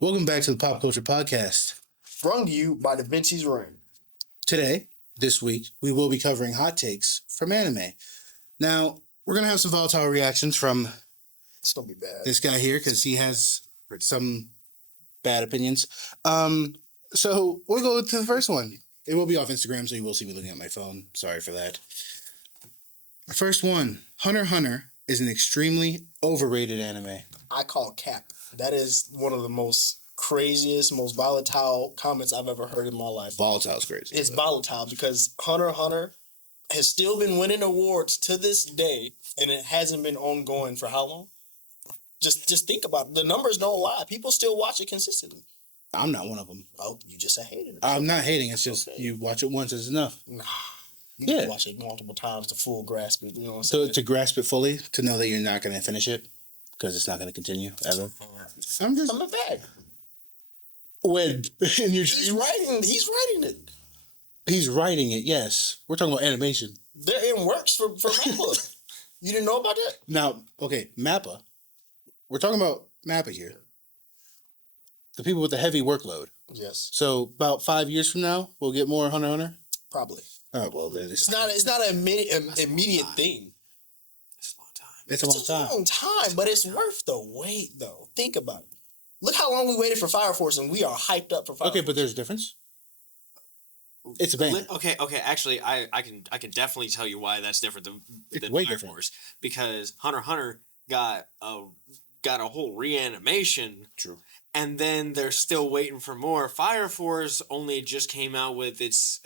Welcome back to the Pop Culture Podcast. Brought to you by Da Vinci's Ring. Today, this week, we will be covering hot takes from anime. Now, we're going to have some volatile reactions from It's gonna be bad. this guy here because he has some bad opinions. So we'll go to the first one. It will be off Instagram, so you will see me looking at my phone. Sorry for that. First one, Hunter x Hunter is an extremely overrated anime. I call cap. That is one of the most craziest, most volatile comments I've ever heard in my life. Volatile is crazy. It's volatile because Hunter x Hunter has still been winning awards to this day, and it hasn't been ongoing for how long? Just think about it. The numbers don't lie. People still watch it consistently. I'm not one of them. Oh, you just a hater. I'm not hating. It's just Okay. you watch it once is enough. Nah. You Yeah. can watch it multiple times to full grasp it. You know what I'm So saying? to grasp it fully, to know that you're not going to finish it because it's not going to continue ever. I'm just I'm a bag. when and you're He's writing it. He's writing it. Yes, we're talking about animation They're in works for Mappa. You didn't know about that? now. Okay, Mappa. We're talking about Mappa here. The people with the heavy workload. Yes, So about 5 years from now, we'll get more Hunter x Hunter. probably. Oh well, then It's not an immediate thing. It's a long time. it's a It's long a time. long time, but it's worth the wait, though. Think about it. Look how long we waited for Fire Force, and we are hyped up for Fire Okay, Force. but there's a difference. It's a banger. Okay. Actually, I can definitely tell you why that's different It's than way Fire different. Force, because Hunter x Hunter got a whole reanimation. True. And then they're still waiting for more. Fire Force only just came out with its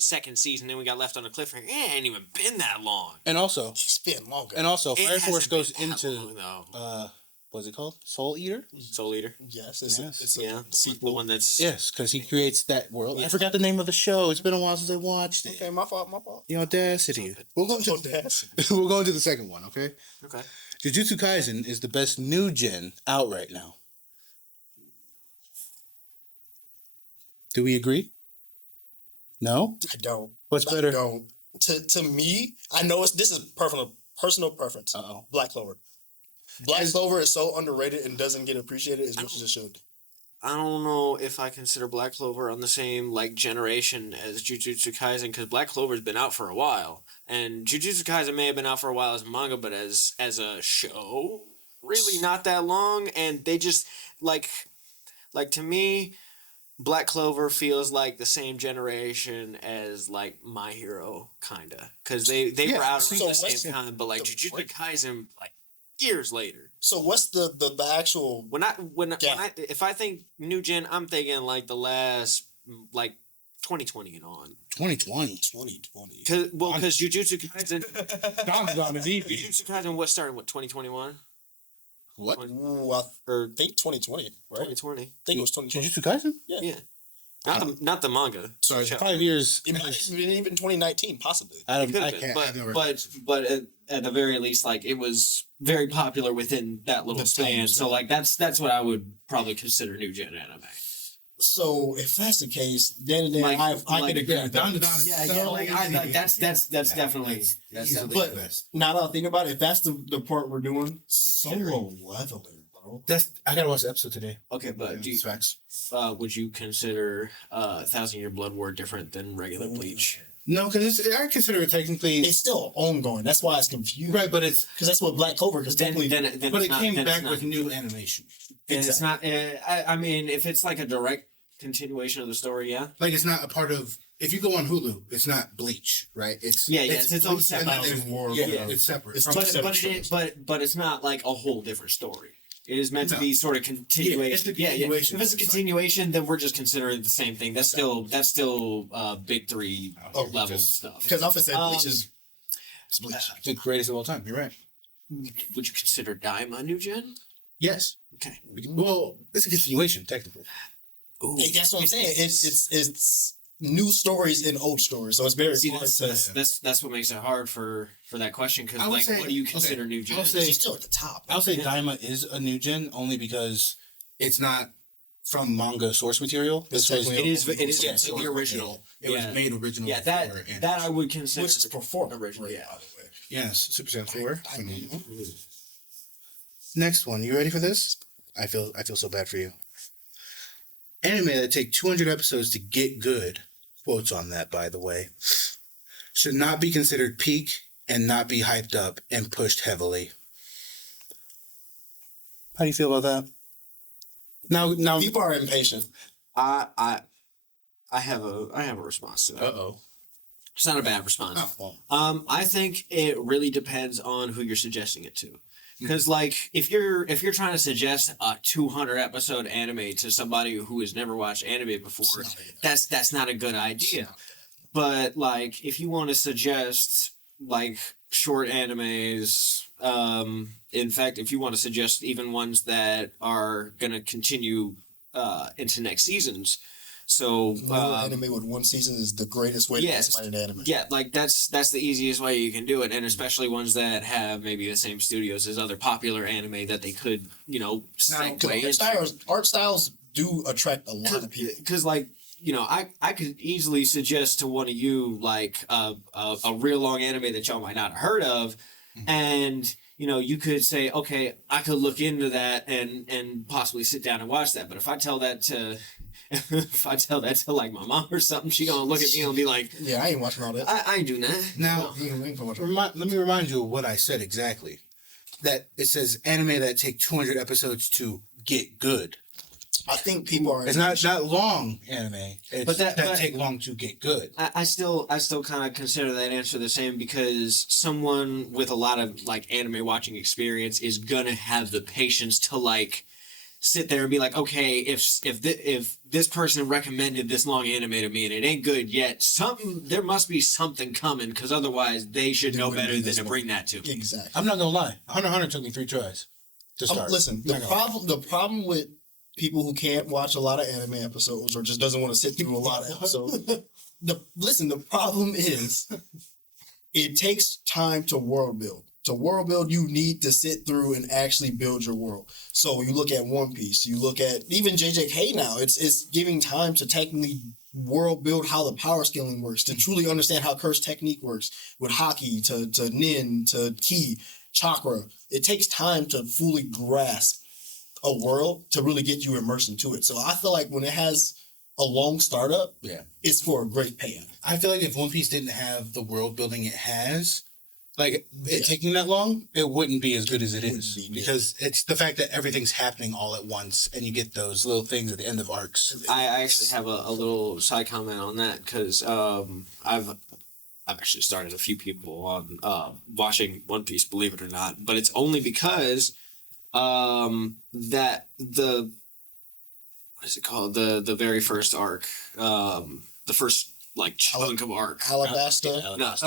second season, and we got left on a cliffhanger. It ain't even been that long. And also, It's been longer. Fire Force hasn't goes been that into long, though. what's it called? Soul Eater. Soul Eater. Yes, Yes. it's Yeah, a the sequel. one that's Yes, because he creates that world. I Yeah. forgot the name of the show. It's been a while since I watched it. Okay, my fault. The audacity. We'll go into Audacity. we'll go into the second one. Okay. okay. Jujutsu Kaisen is the best new gen out right now. Do we agree? No. I don't. What's I better? don't. To me, I know this is personal preference. Uh-oh. Black Clover. Black Clover is so underrated and doesn't get appreciated as much as it should. I don't know if I consider Black Clover on the same generation as Jujutsu Kaisen, because Black Clover's been out for a while, and Jujutsu Kaisen may have been out for a while as a manga, but as a show, really not that long. And they just like to me, Black Clover feels like the same generation as My Hero, kinda, because they Yeah, were out so around the what's same time, but the Jujutsu point? Kaisen years later. So what's the actual? If I think new gen, I'm thinking the last 2020 and on. 2020. 2020. Because Jujutsu Kaisen, Don's on his easy. Jujutsu Kaisen, what started 2021 What? Ooh, I or think 2020, right? 2020? I think it was 2020. Jujutsu Kaisen? Yeah, not the manga. Sorry, Show. 5 years. It might have been even 2019, possibly. I It could've I been, can't. I've never- but at the very least, it was very popular within that little The span. time So that's what I would probably consider new gen anime. So if that's the case, then I could agree with Don that. to Don is Yeah, so easy. that's definitely But now that I think about it, if that's the part we're doing, solo leveling, bro. I gotta watch the episode today. okay. But do you, Facts. would you consider 1,000-Year Blood War different than regular Bleach? No, because I consider it technically It's still ongoing. That's why it's confusing. right, but it's Because that's what Black Clover. Because technically, Then but it's it not- came then it's back not. with new animation. Then it's not. I mean, if it's a direct continuation of the story, yeah. Like it's not a part of. If you go on Hulu, it's not Bleach, right? it's its own Bleach separate and then thing. War, yeah, yeah. it's separate. It's from- two separate But it's not a whole different story. It is meant to No. be sort of continuation. Yeah, it's the continuation. If it's a continuation, then we're just considering it the same thing. That's still big three level stuff. because I said Bleach is it's Bleach. the greatest of all time. You're right. Would you consider Daima new gen? Yes. Okay. Well, it's a continuation, technically. Ooh. That's what I'm saying. It's new stories in old stories, so it's very See, hard that's what makes it hard for that question, because I would say- what do you consider new gen? I'll say- She's still at the top. I'll say Daima is a new gen only because it's not from manga source material. This was technically It is yes, the original. It was made original. Yeah, for that animation. I would consider which is performed original. great, Yeah. by the way. Yes, Super Saiyan 4. I mean, Next one. You ready for this? I feel so bad for you. Anime that take 200 episodes to get good, quotes on that, by the way, should not be considered peak and not be hyped up and pushed heavily. How do you feel about that? Now, people are impatient. I have a response to that. uh-oh. It's not a bad response. Oh, well. I think it really depends on who you're suggesting it to. Because like if you're trying to suggest a 200 episode anime to somebody who has never watched anime before, that's not a good idea. But like if you want to suggest like short animes, in fact, if you want to suggest even ones that are gonna continue into next seasons. So Anime with one season is the greatest way to explain an anime. Yeah, like that's the easiest way you can do it, and especially ones that have maybe the same studios as other popular anime that they could, Art styles do attract a lot of people. Because like I could easily suggest to one of you like a real long anime that y'all might not have heard of, and you could say, okay, I could look into that and possibly sit down and watch that. But if I tell that to like my mom or something, she gonna look at me and be like, yeah, I ain't watching all that. I ain't doing that. Now, let me remind you of what I said exactly. That it says anime that take 200 episodes to get good. I think people are. It's not long anime. It's that take long to get good. I still kind of consider that answer the same, because someone with a lot of like anime watching experience is gonna have the patience to like sit there and be like, okay, if this person recommended this long anime to me and it ain't good yet, there must be something coming, because otherwise they should know better than to bring that to me. Exactly. I'm not gonna lie. Hunter x Hunter took me 3 tries to start. Listen, the problem with people who can't watch a lot of anime episodes or just doesn't want to sit through a lot of episodes. The problem is it takes time to world build. To world build, you need to sit through and actually build your world. So you look at One Piece, you look at even JJK now, it's giving time to technically world build how the power scaling works, to truly understand how curse technique works with Haki to Nin to Ki, Chakra. It takes time to fully grasp a world to really get you immersed into it. So I feel like when it has a long startup, it's for a great payoff. I feel like if One Piece didn't have the world building it has, like it taking that long, it wouldn't be as good as it is. Because it's the fact that everything's happening all at once and you get those little things at the end of arcs. I actually have a little side comment on that, because I've actually started a few people on watching One Piece, believe it or not, but it's only because that the what is it called, the very first arc, the first like chunk of arc, Alabasta. Not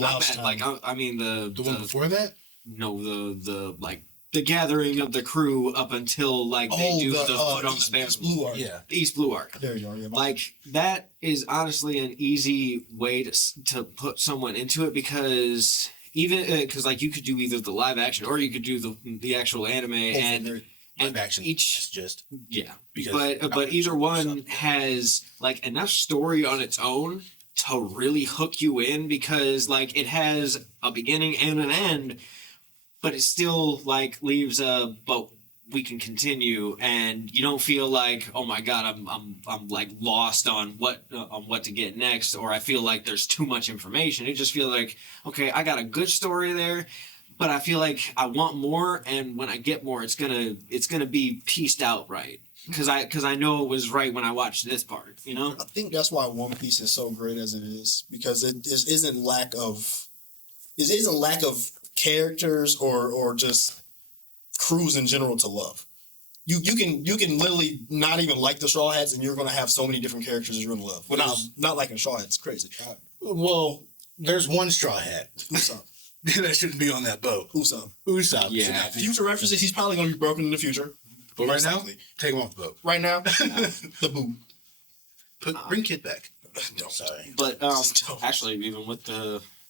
bad. Like I mean the one before that. No, the like the gathering of the crew up until like they do the foot on the bamboo. Blue arc. Yeah, the East Blue arc. There you are. Yeah, like that is honestly an easy way to put someone into it, because even because like you could do either the live action or you could do the actual anime, and action each just but either one has like enough story on its own to really hook you in, because like it has a beginning and an end, but it still like leaves but we can continue, and you don't feel like, oh my god, I'm like lost on what to get next, or I feel like there's too much information. It just feels like, okay, I got a good story there, but I feel like I want more, and when I get more, it's gonna be pieced out right, because I know it was right when I watched this part. I think that's why One Piece is so great as it is, because it isn't lack of characters or just crews in general to love. You can literally not even like the Straw Hats, and you're gonna have so many different characters you're gonna love. Well, not liking Straw Hats, crazy. Well, there's one Straw Hat. Usopp. That shouldn't be on that boat. Usopp. Yeah. Future references, he's probably gonna be broken in the future. But right now, take him off the boat. Right now, the boo. Bring Kid back. No, sorry. But actually, even with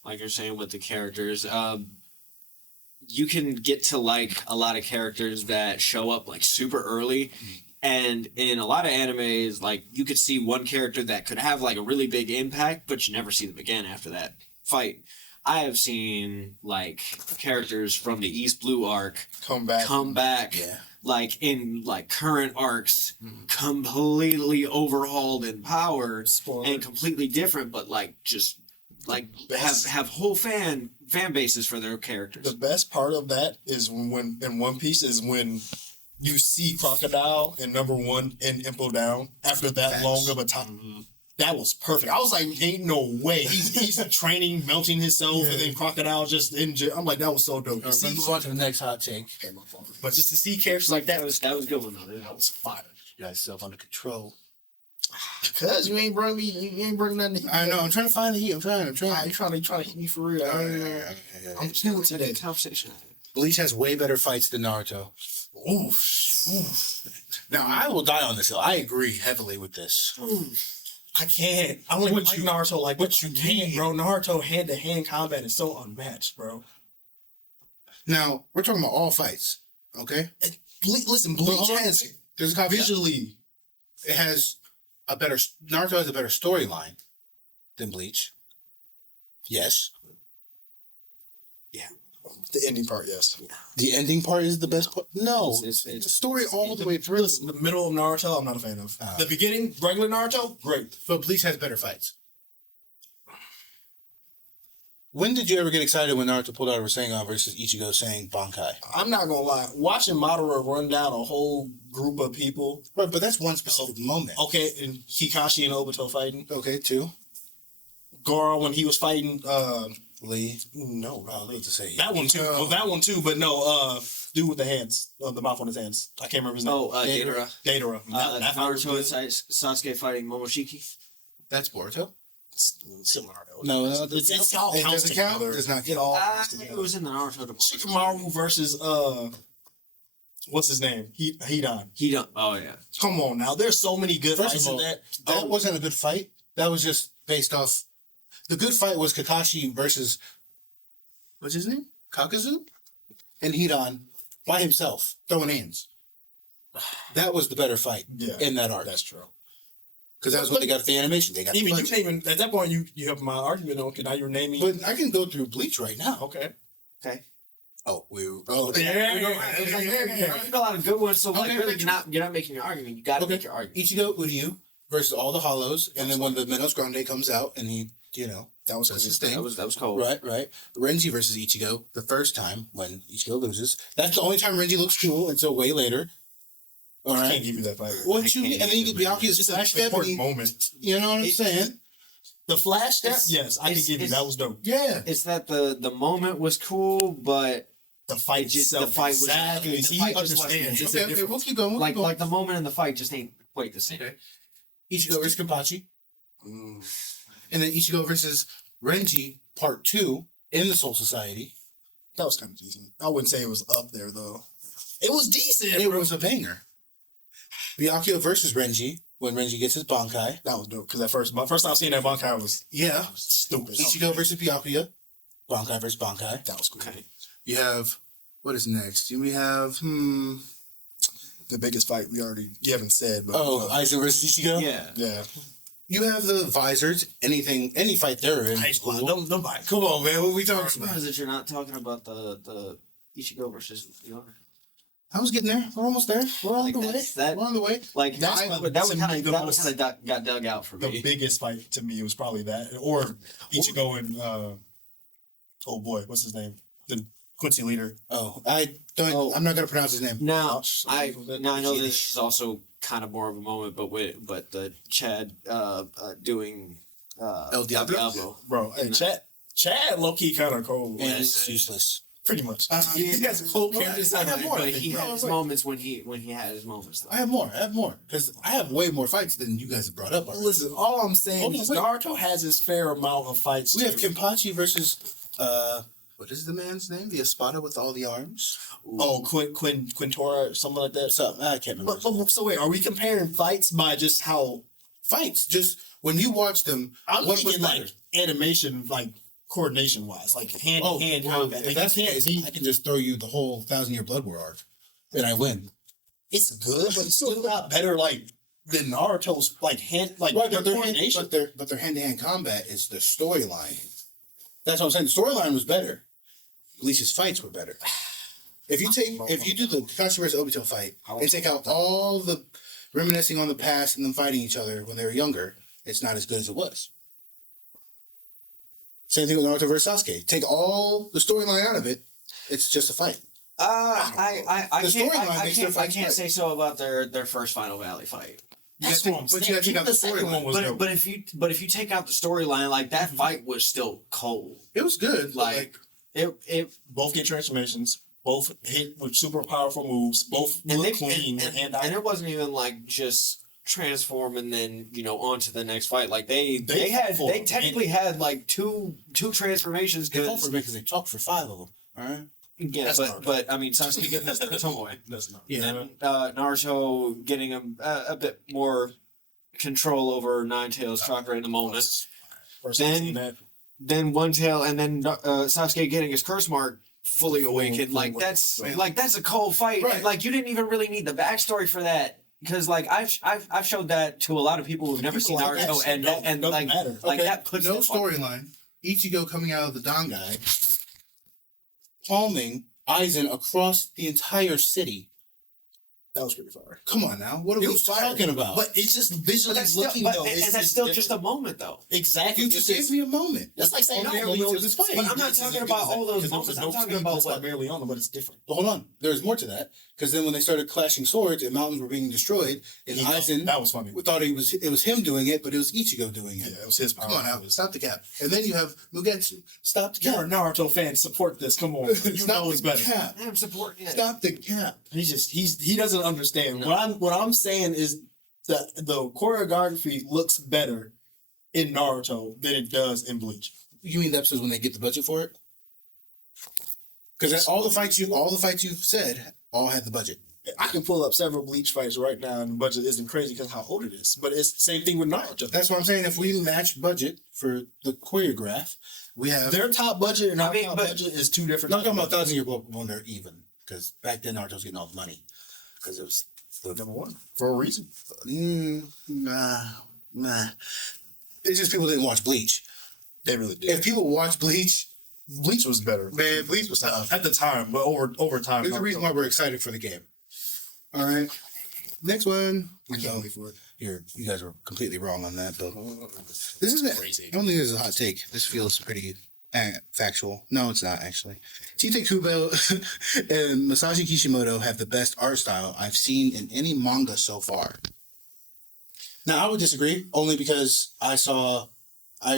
like you're saying with the characters, you can get to like a lot of characters that show up like super early, And in a lot of animes, like, you could see one character that could have like a really big impact, but you never see them again after that fight. I have seen like characters from the East Blue arc Come back, Yeah. like in like current arcs, completely overhauled in power and completely different, but like just like have whole fan bases for their characters. The best part of that is when in One Piece is when you see Crocodile and number one and Impo down after that Facts. long of a time. That was perfect. I was like, ain't no way. He's training, melting himself, and then Crocodile just in jail. I'm like, that was so dope. Let's move on to the next hot take. But just to see characters like that was That was a good one though. that was fire. You got yourself under control. Cause you ain't bring nothing. I know. I'm trying to find the heat. I'm trying. You trying to hit me for real. I'm cool today. Conversation. Bleach has way better fights than Naruto. Oof. Now, I will die on this hill. I agree heavily with this. I can't. I don't even like Naruto like what that. you I can't, need. bro. Naruto hand-to-hand combat is so unmatched, bro. Now, we're talking about all fights, okay? Listen, Bleach has There's a caveat. visually. It has a better... Naruto has a better storyline than Bleach. Yes. The ending part, yes. The ending part is the best part. No. It's the story all the way through. Listen, the middle of Naruto, I'm not a fan of. The beginning, regular Naruto, great. But Bleach has better fights. When did you ever get excited when Naruto pulled out a Rasengan versus Ichigo saying Bankai? I'm not gonna lie. Watching Madara run down a whole group of people. Right, but that's one specific moment. Okay, and Kakashi and Obito fighting. Okay, two. Goro when he was fighting. Lee. No, I was about to say that one too. Well, that one too, but no. Dude with the hands, the mouth on his hands. I can't remember his name. Deidara. Datara. That Naruto and Sasuke fighting Momoshiki. That's Boruto. Similar. No, it's all it counts doesn't count. together. It does not It all It counts together. was in the Naruto department. Shikamaru versus what's his name? Hidan. He don't. Oh yeah. Come on now. There's so many good First fights of in all, that. that wasn't a good fight. That was just based off. The good fight was Kakashi versus what's his name? Kakazu and Hidan by himself throwing hands. That was the better fight in that arc. That's true. Because that's what they got the animation. They got Even the you budget. can't even at that point you have my argument on. Now you're naming. But I can go through Bleach right now. Okay. Oh, There's a lot of good ones. So like, Okay, really, okay. you're not making your argument. You got to Okay. make your argument. Ichigo Uryu versus all the hollows, and then when the Menos Grande comes out, and he, that was that's his cool. thing. That was cold. Right. Renji versus Ichigo, the first time when Ichigo loses. That's the only time Renji looks cool until way later. All I right. can't give you that fight. What you I and can't then you get Byakuya's It's flash an step, and important he, moment. you know what I'm saying? The flash step, It's- yes, I can it's- give you. it's- That was dope. Yeah. It's that the moment was cool, but The fight just- itself, the fight was- exactly. the See, fight he just understands. wasn't- It's a Okay, difference. we'll keep going. like the moment in the fight just ain't quite the same. Okay. Ichigo versus Kenpachi, Mm. and then Ichigo versus Renji Part 2 in the Soul Society. That was kind of decent. I wouldn't say it was up there though. It was decent. It bro. was a banger. Byakuya versus Renji when Renji gets his Bankai. That was dope because my first time seeing that Bankai was Yeah. stupid. Ichigo versus Byakuya. Bankai versus Bankai. That was cool. Okay. You have, what is next? We have, The biggest fight you haven't said, but Aizen versus Ichigo. yeah. You have the visors. Any fight they're in. is cool. Don't buy. Come on, man. What we I'm talking about? surprised that you're not talking about the Ichigo versus Leona. I was getting there. We're almost there. We're on Like the way. that- We're on the way. Like That's that what- one to me, kind the of most- got dug out for The me. biggest fight to me was probably that, or Ichigo and oh boy, what's his name? The Quincy leader. Oh, I don't. Oh. I'm not gonna pronounce his name. Now I Ouch. know this is also kind of more of a moment, but the Chad doing El Diablo? Bro, hey, Chad low key kind of cold. And Yes. it's useless. Pretty much. He has a cold character. I have more. But he had Bro, his moments when he had his moments. Though. I have more. Because I have way more fights than you guys have brought up. already. Listen, all I'm saying Hold on, is wait. Naruto has his fair amount of fights. We have too. Kenpachi versus what is the man's name? The Espada with all the arms. Oh, Quintora or something like that. So I can't remember. But so wait, are we comparing fights by just how Fights, just when you watch them, I'm what was thinking better? like animation, like coordination wise, like hand to hand well, combat. if Like, that's the you can't case, be I can just throw you the whole 1,000 Year Blood War arc, and I win. it's good, but it's still not better like than Naruto's like hand like Right, their but coordination. their hand-to-hand combat is the storyline. That's what I'm saying. The storyline was better. Bleach's fights were better. If you do the Kakashi vs Obito fight and take out all the reminiscing on the past and them fighting each other when they were younger, it's not as good as it was. Same thing with Naruto versus Sasuke. Take all the storyline out of it, it's just a fight. I can't say so about their first Final Valley fight. That's what I'm saying. But you gotta take out the second storyline. one was dope. But if you take out the storyline, like that fight was still cold. It was good. Like it both get transformations. Both hit with super powerful moves. Both look clean. And it wasn't even like just transform and then on to the next fight. Like they technically had like two transformations. They fought for because they talked for 5 of them. All right. Yeah, but I mean, Sasuke getting this tomboy. That's not. Yeah. And Naruto getting a bit more control over Nine Tails chakra in the moment. Then One Tail, and then Sasuke getting his curse mark fully awakened. Like that's a cold fight. Right. And, like you didn't even really need the backstory for that. Because like I've showed that to a lot of people who've never seen Naruto, and like matter. that puts no it on. storyline. Ichigo coming out of the Dangai, palming Aizen across the entire city. That was pretty far. Come on now, what are we talking about? But it's just visually looking though. And that's still just a moment though. Exactly. You just gave me a moment. That's like saying All no, this fight. But I'm not talking about all those moments. I'm talking about what barely on them, but it's different. But hold on, there's more to that because then when they started clashing swords and mountains were being destroyed, and Aizen that was funny. thought it was him doing it, but it was Ichigo doing it. Yeah, it was his power. Come on now, stop the cap. And then you have Mugetsu. Stop the cap. You're a Naruto fan. Support this. Come on, you know it's better. Cap. I'm supporting it. Stop the cap. He doesn't understand. No. What I'm saying is that the choreography looks better in Naruto than it does in Bleach. You mean the episodes when they get the budget for it? Because all the fights you've said all had the budget. I can pull up several Bleach fights right now, and the budget isn't crazy because how old it is. But it's the same thing with Naruto. That's what I'm saying. If we match budget for the choreograph, we have. Their top budget and our top budget is two different. I'm not talking about 1,000-year when they're even, because back then Naruto's getting all the money because it was number one for a reason. Nah. It's just people didn't watch Bleach. They really did. If people watch Bleach was better. Man, Bleach was tough at the time, but over time. There's a reason why we're excited for the game. All right, next one. I can't wait for it. You guys were completely wrong on that, though. This isn't crazy. I don't think this is a hot take. This feels pretty factual. No, it's not actually. Tite Kubo and Masashi Kishimoto have the best art style I've seen in any manga so far. Now, I would disagree, only because I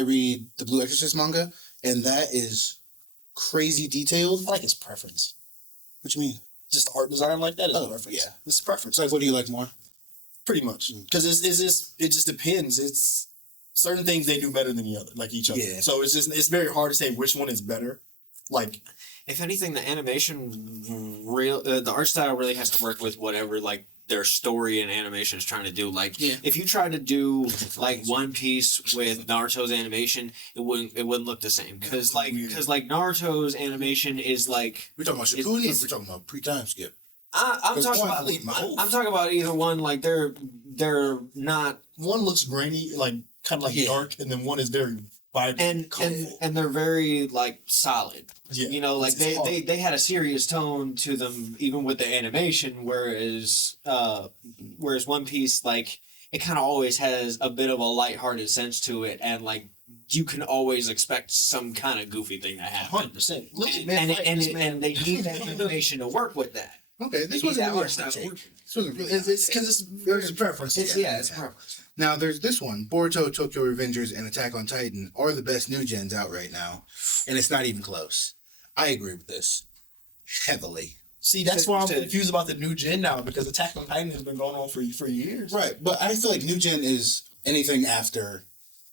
read the Blue Exorcist manga, and that is crazy detailed. I like his preference. What you mean? Just art design like that is preference. Yeah. It's preference. So, what do you like more? Pretty much. Because it just depends. It's certain things they do better than the other, like each other. Yeah. So it's very hard to say which one is better. Like, if anything, the animation, the art style really has to work with whatever like their story and animation is trying to do. Like, if you try to do like One Piece with Naruto's animation, it wouldn't look the same because Naruto's animation is like We're talking about Shippuden, or we're talking about pre-time skip. I'm talking about either one. Like they're not. one looks grainy, like kind of like dark, and then one is very vibrant and they're very like solid. Yeah, they had a serious tone to them even with the animation, whereas One Piece, like, it kind of always has a bit of a lighthearted sense to it, and like you can always expect some kind of goofy thing to happen. 100%. And they need that animation to work with that. Okay, this wasn't really a hot take. This wasn't really. It's because there's a preference. It's a preference. Now, there's this one. Boruto, Tokyo Revengers, and Attack on Titan are the best new gens out right now. And it's not even close. I agree with this. Heavily. See, that's why I'm confused about the new gen now, because Attack on Titan has been going on for years. Right, but I feel like new gen is anything after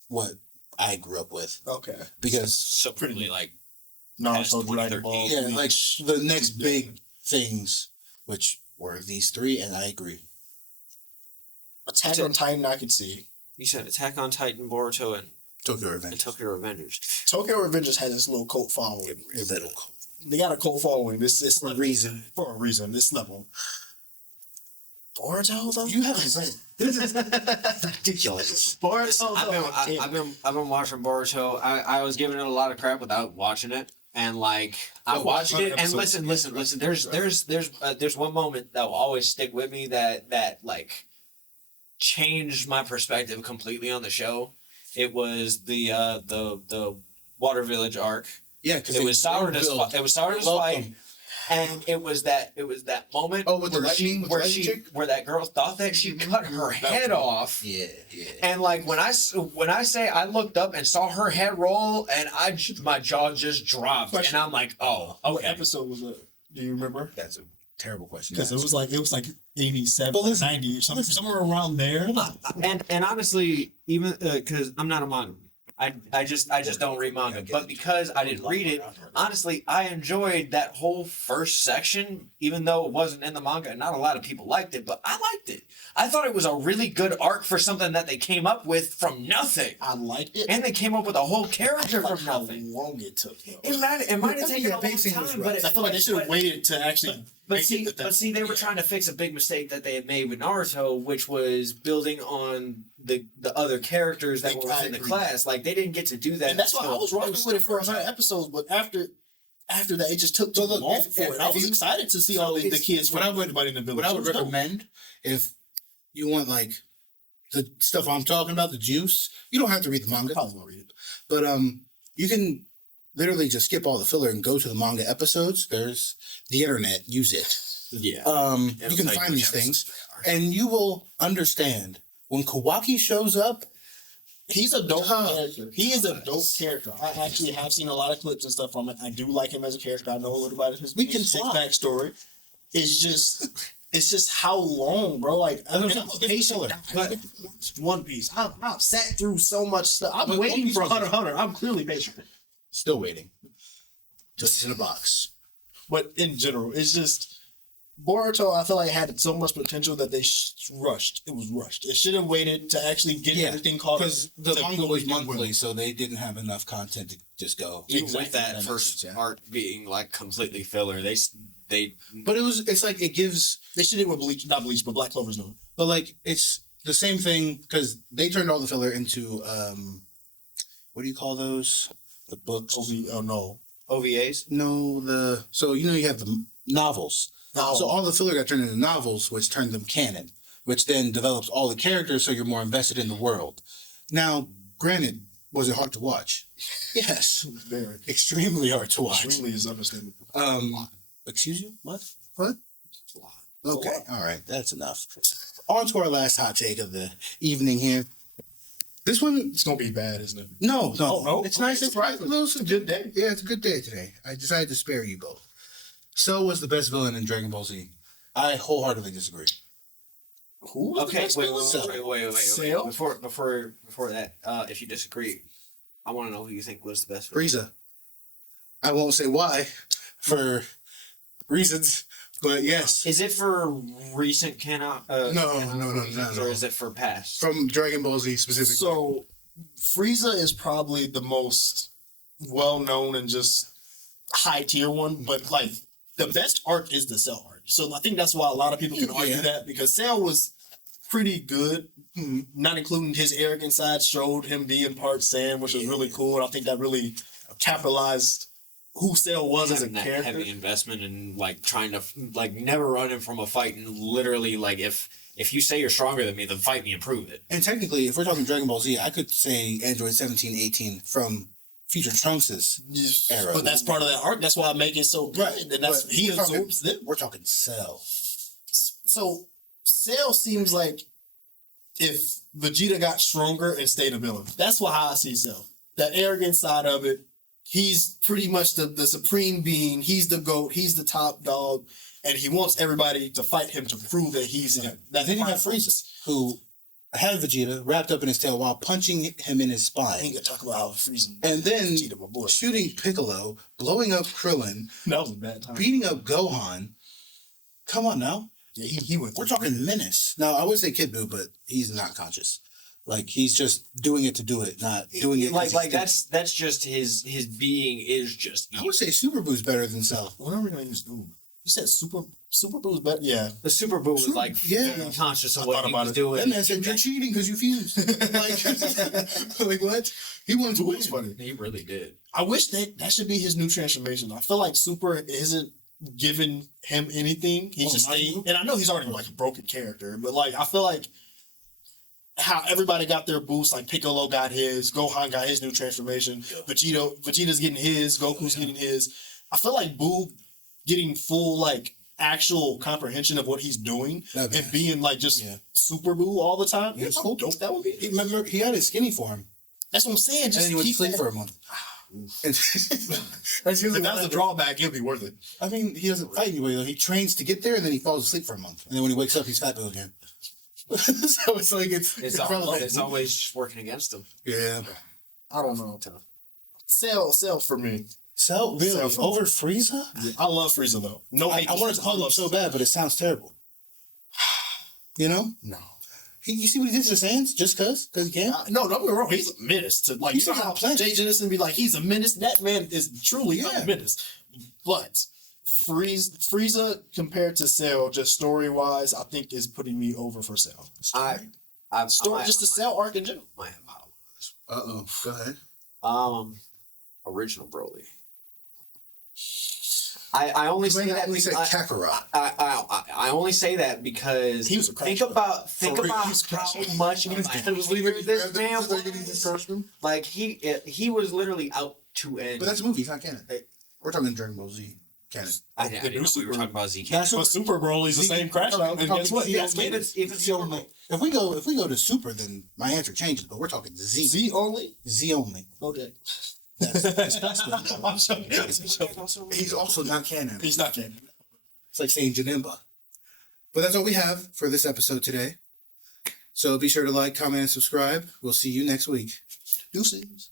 what I grew up with. Okay. Because... So pretty like... Naruto, Dragon Ball. Yeah, like the next big things, which were these three, and I agree. Attack on Titan, I could see. You said Attack on Titan, Boruto, and Tokyo Revengers. Tokyo Revengers. Tokyo Revengers has this little cult following. Little cult. They got a cult following. This For a reason. For a reason. This level. Boruto though? You haven't read it. This is ridiculous. Boruto. I've been watching Boruto. I was giving it a lot of crap without watching it, and like I watched it. And listen. There's one moment that will always stick with me that like changed my perspective completely on the show. It was the Water Village arc. Yeah, because It was Sourdough fight. And it was that moment with the lightning, where that girl thought that she cut her head off. Yeah. And like when I say I looked up and saw her head roll, and my jaw just dropped, and I'm like, oh, okay. What episode was it? Do you remember? That's a terrible question. Because it was like 87, 90 or something, somewhere around there. And honestly, even because I'm not a manga. I just don't read manga, but because I didn't read it, honestly, I enjoyed that whole first section, even though it wasn't in the manga, and not a lot of people liked it, but I liked it. I thought it was a really good arc for something that they came up with from nothing. I liked it. And they came up with a whole character from nothing. How long it took, though. It might have taken a long time, but I feel like they should have waited to actually. But see, they were trying to fix a big mistake that they had made with Naruto, which was building on the other characters that were within the class. Like they didn't get to do that. And that's why I was rocking with it for 100 episodes, but after that, it just took too long for it. I was excited to see all the kids. What I would recommend, if you want like the stuff I'm talking about, the juice, you don't have to read the manga. Probably won't read it, but you can literally just skip all the filler and go to the manga episodes. There's the internet. Use it. Yeah. You can find these things, and you will understand when Kawaki shows up. He's a dope character. He is a dope character. I actually have seen a lot of clips and stuff from it. I do like him as a character. I know a little about his backstory. It's just how long, bro. Like, I'm patient. But One Piece. I've sat through so much stuff. I'm waiting for Hunter x Hunter. I'm clearly patient. Still waiting. Just in a box. But in general, it's just Boruto. I feel like had so much potential that they rushed. It was rushed. It should have waited to actually get everything caught up. Because the manga was monthly, so they didn't have enough content to just go. Even with that first arc being like completely filler, they. But it's like it gives. They should have with Bleach, not Bleach, but Black Clover's doing. But like it's the same thing because they turned all the filler into what do you call those? The books? OVAs? No, so you have the novels. So all the filler got turned into novels, which turned them canon, which then develops all the characters so you're more invested in the world. Now, granted, was it hard to watch? Yes. Very. Extremely hard to watch. Extremely is understandable. Excuse you? What? Okay. All right. That's enough. On to our last hot take of the evening here. This one, it's gonna be bad, isn't it? No. No. It's nice. It's a good day. Yeah, it's a good day today. I decided to spare you both. So was the best villain in Dragon Ball Z. I wholeheartedly disagree. Who? Okay, wait. Cell? Before that, if you disagree, I want to know who you think was the best villain. Frieza. I won't say why, for reasons, but yes. Is it for recent canon? No. Or is it for past? From Dragon Ball Z specifically. So, Frieza is probably the most well-known and just high-tier one, but like the best arc is the Cell arc. So I think that's why a lot of people can argue that, because Cell was pretty good, not including his arrogant side, showed him being part Saiyan, which was really cool, and I think that really capitalized who Cell was as a character. Heavy investment and like trying to like never run him from a fight, and literally like if you say you're stronger than me, then fight me and prove it. And technically, if we're talking Dragon Ball Z, I could say Android 17, 18 from Future Trunks' era. But that's part of that arc. That's why I make it so good. Right. And that's he absorbs them. We're talking Cell. So Cell seems like if Vegeta got stronger and stayed a villain. That's why I see Cell. That arrogant side of it. He's pretty much the supreme being. He's the GOAT. He's the top dog. And he wants everybody to fight him to prove that he's him. Then you have Frieza, who had Vegeta wrapped up in his tail while punching him in his spine. I ain't gonna talk about how Frieza. And then Vegeta, my boy, shooting Piccolo, blowing up Krillin. That was a bad time. Beating up Gohan. Come on now. Yeah, he went. We're talking menace. Now, I would say Kid Buu, but he's not conscious. Like, he's just doing it to do it, not doing it. Like that's just his being is just. I would say Super Boo's better than Cell. What are we gonna use? You said Super Super Boo's better. Yeah. The Super Boo was like very conscious of what he was doing. That man said you're cheating because you fused. like what? He wanted to win. Funny. He really did. I wish that should be his new transformation. I feel like Super isn't giving him anything. He just stayed, and I know he's already like a broken character, but like I feel like how everybody got their boost, like Piccolo got his, Gohan got his new transformation, Vegeta's getting his, Goku's getting his. I feel like Boo getting full like actual comprehension of what he's doing and being like just Super Boo all the time. Yeah, How dope that would be. Remember, he had his skinny form. That's what I'm saying. Just and then he went to keep sleep that. for a month. If that was a drawback, it'd be worth it. I mean, he doesn't fight anybody though. He trains to get there, and then he falls asleep for a month. And then when he wakes up, he's fat again. So it's like it's always just working against him. Yeah. I don't know. Cell for me. Cell really over Frieza? Yeah, I love Frieza though. No, I want to call him so bad, but it sounds terrible. You know? No. You see what he did to his hands just because he can? No, don't get me wrong. He's a menace to like. He's You know how Jay Jenison be like, he's a menace. That man is truly a menace. But Frieza compared to Cell, just story wise, I think is putting me over for Cell. Just the Cell arc in general. Might have a hot one on this Uh-oh. Go ahead. one. Original Broly. I only say that We said because Kakarot. I only say that because He was a think crash about real. how He was a crash much this man was. Like he was literally out to end. But that's a movie, it's not canon. We're talking Dragon Ball Z canon. I didn't know we were talking about ZK. But Super Broly's the same crash out, and guess what? He has If it's the only If we go to Super, then my answer changes. But we're talking Z. Z only. Z only. Okay. I'm joking. He's also not canon. He's not canon. It's like saying Janemba. But that's all we have for this episode today. So be sure to like, comment, and subscribe. We'll see you next week. Deuces.